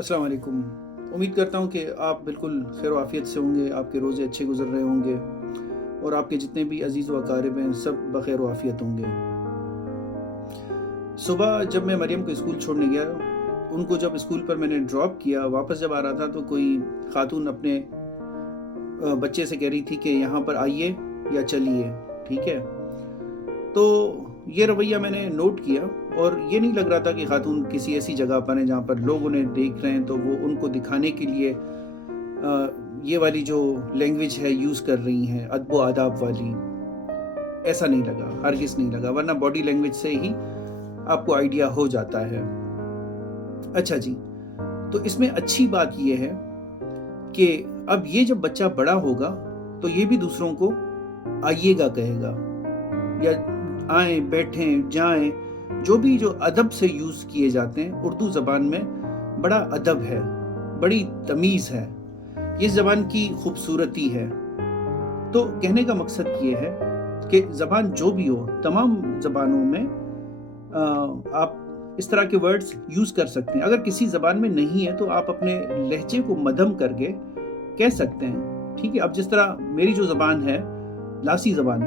अस्सलाम वालेकुम। उम्मीद करता हूँ कि आप बिल्कुल खैर आफ़ियत से होंगे, आपके रोज़े अच्छे गुज़र रहे होंगे और आपके जितने भी अज़ीज़ व अक़ारिब हैं सब बख़ैर आफ़ियत होंगे। सुबह जब मैं मरियम को स्कूल छोड़ने गया, उनको जब स्कूल पर मैंने ड्रॉप किया, वापस जब आ रहा था तो कोई ख़ातून अपने बच्चे से कह रही थी कि यहाँ पर आइए या चलिए, ठीक है? तो ये रवैया मैंने नोट किया और ये नहीं लग रहा था कि ख़ातून किसी ऐसी जगह पर हैं जहाँ पर लोग उन्हें देख रहे हैं तो वो उनको दिखाने के लिए ये वाली जो लैंग्वेज है यूज़ कर रही हैं, अदब व आदाब वाली। ऐसा नहीं लगा, हरगिज़ नहीं लगा, वरना बॉडी लैंग्वेज से ही आपको आइडिया हो जाता है। अच्छा जी, तो इसमें अच्छी बात ये है कि अब ये जब बच्चा बड़ा होगा तो ये भी दूसरों को आइएगा कहेगा या आएँ, बैठें, जाएँ, जो अदब से यूज़ किए जाते हैं, उर्दू ज़बान में बड़ा अदब है, बड़ी तमीज़ है, ये ज़बान की खूबसूरती है। तो कहने का मकसद ये है कि ज़बान जो भी हो, तमाम ज़बानों में आप इस तरह के वर्ड्स यूज़ कर सकते हैं। अगर किसी ज़बान में नहीं है तो आप अपने लहजे को मद्धम करके कह सकते हैं, ठीक है? अब जिस तरह मेरी जो ज़बान है, लासी ज़बान,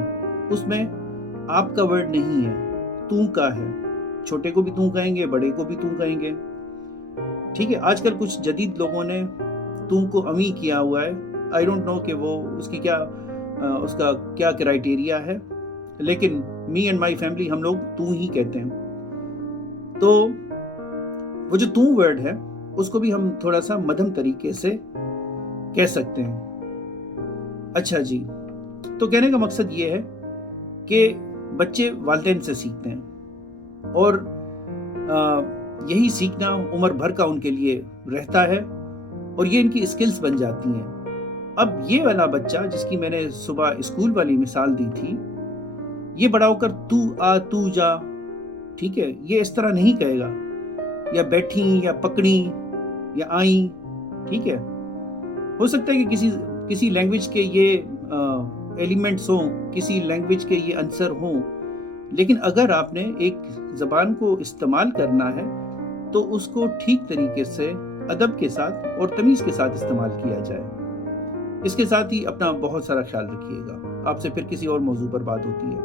उसमें आपका वर्ड नहीं है, तू का है। छोटे को भी तू कहेंगे, बड़े को भी तू कहेंगे, ठीक है? आजकल कुछ जदीद लोगों ने तू को अमी किया हुआ है। आई डोंट नो कि वो उसकी उसका क्या क्राइटेरिया है, लेकिन मी एंड माई फैमिली हम लोग तू ही कहते हैं। तो वो जो तू वर्ड है, उसको भी हम थोड़ा सा मध्यम तरीके से कह सकते हैं। अच्छा जी, तो कहने का मकसद ये है कि बच्चे वालिदैन से सीखते हैं और यही सीखना उम्र भर का उनके लिए रहता है और ये इनकी स्किल्स बन जाती हैं। अब ये वाला बच्चा जिसकी मैंने सुबह स्कूल वाली मिसाल दी थी, ये बड़ा होकर तू आ, तू जा, ठीक है? ये इस तरह नहीं कहेगा, या बैठी या पकड़ी या आई, ठीक है? हो सकता है कि किसी लैंग्वेज के ये एलिमेंट्स हों, किसी लैंग्वेज के ये आंसर हों, लेकिन अगर आपने एक ज़बान को इस्तेमाल करना है तो उसको ठीक तरीके से अदब के साथ और तमीज़ के साथ इस्तेमाल किया जाए। इसके साथ ही अपना बहुत सारा ख्याल रखिएगा। आपसे फिर किसी और मौजू पर बात होती है।